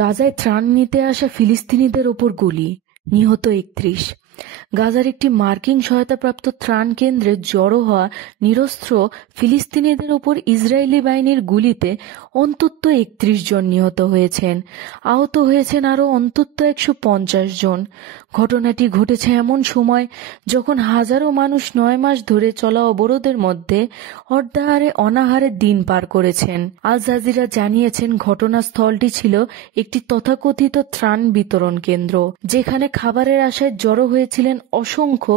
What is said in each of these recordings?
গাজায় ত্রাণ নিতে আসা ফিলিস্তিনিদের ওপর গুলি, নিহত ৩১। গাজার একটি মার্কিন সহায়তাপ্রাপ্ত ত্রাণ কেন্দ্রে জড়ো হওয়া নিরস্ত্র ফিলিস্তিনিদের ওপর ইসরায়েলি বাহিনীর গুলিতে অন্তত ৩১ জন নিহত হয়েছেন। আহত হয়েছেন আরও অন্তত ১৫০ জন। ঘটনাটি ঘটেছে এমন সময় যখন হাজারো মানুষ ৯ মাস ধরে চলা অবরোধের মধ্যে অর্ধাহারে অনাহারে দিন পার করেছেন। আল জাজিরা জানিয়েছেন, ঘটনাস্থলটি ছিল একটি তথাকথিত ত্রাণ বিতরণ কেন্দ্র, যেখানে খাবারের আশায় জড়ো হয়েছিলেন অসংখ্য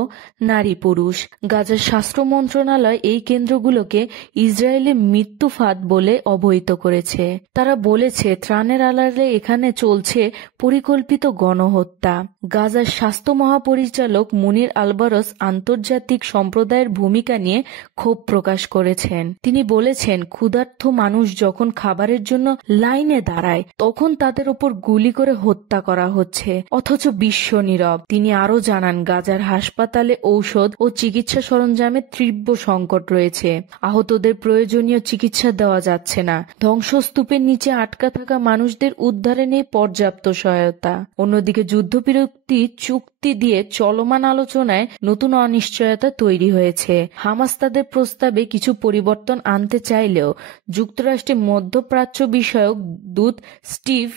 নারী পুরুষ। গাজার স্বাস্থ্য মন্ত্রণালয় এই কেন্দ্রগুলোকে ইসরায়েলি মৃত্যু ফাঁদ বলে অবহিত করেছে। তারা বলেছে, ত্রাণের আড়ালে এখানে চলছে পরিকল্পিত গণহত্যা। গাজার স্বাস্থ্য মহাপরিচালক মুনির আলবারস আন্তর্জাতিক সম্প্রদায়ের ভূমিকা নিয়ে ক্ষোভ প্রকাশ করেছেন। তিনি বলেছেন, ক্ষুধার্ত মানুষ যখন খাবারের জন্য লাইনে দাঁড়ায় তখন তাদের ওপর গুলি করে হত্যা করা হচ্ছে, অথচ বিশ্ব নীরব। তিনি আরও জানান, গাজার হাসপাতালে ঔষধ ও চিকিৎসা সরঞ্জামের তীব্র সংকট রয়েছে। আহতদের প্রয়োজনীয় চিকিৎসা দেওয়া যাচ্ছে না। ধ্বংসস্তূপের নিচে আটকা থাকা মানুষদের উদ্ধারে নেই পর্যাপ্ত সহায়তা। অন্যদিকে যুদ্ধবিরতি চুক্তি দিয়ে চলমান আলোচনায় নতুন অনিশ্চয়তা তৈরি হয়েছে। হামাস তাদের প্রস্তাবে কিছু পরিবর্তন আনতে চাইলেও যুক্তরাষ্ট্রের মধ্যপ্রাচ্য বিষয়ক দূত স্টিভ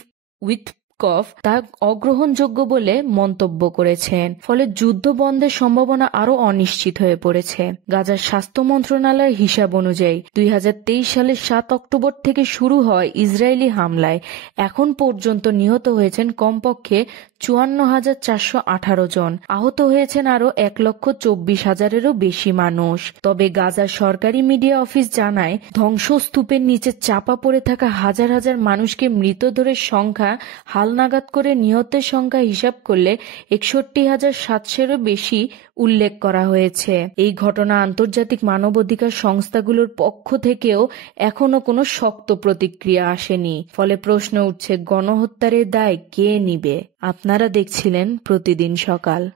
উইটকফ তা অগ্রহণযোগ্য বলে মন্তব্য করেছেন। ফলে যুদ্ধ বন্ধের সম্ভাবনা আরও অনিশ্চিত হয়ে পড়েছে। গাজার স্বাস্থ্য মন্ত্রণালয়ের হিসাব অনুযায়ী ২০২৩ সালের ৭ অক্টোবর থেকে শুরু হয় ইসরায়েলি হামলায় এখন পর্যন্ত নিহত হয়েছেন কমপক্ষে ৫৪,৪১৮ জন। আহত হয়েছেন আরও ১,২৪,০০০-এরও বেশি মানুষ। তবে গাজার সরকারি মিডিয়া অফিস জানায়, ধ্বংসস্তূপের নিচে চাপা পড়ে থাকা হাজার হাজার মানুষকে মৃতদেহের সংখ্যা হালনাগাদ করে নিহতের সংখ্যা হিসাব করলে ৬১,৭০০-এরও বেশি উল্লেখ করা হয়েছে। এই ঘটনা আন্তর্জাতিক মানবাধিকার সংস্থাগুলোর পক্ষ থেকেও এখনো কোনো শক্ত প্রতিক্রিয়া আসেনি। ফলে প্রশ্ন উঠছে, গণহত্যার দায় কে নিবে? আপনারা দেখছিলেন প্রতিদিন সকাল।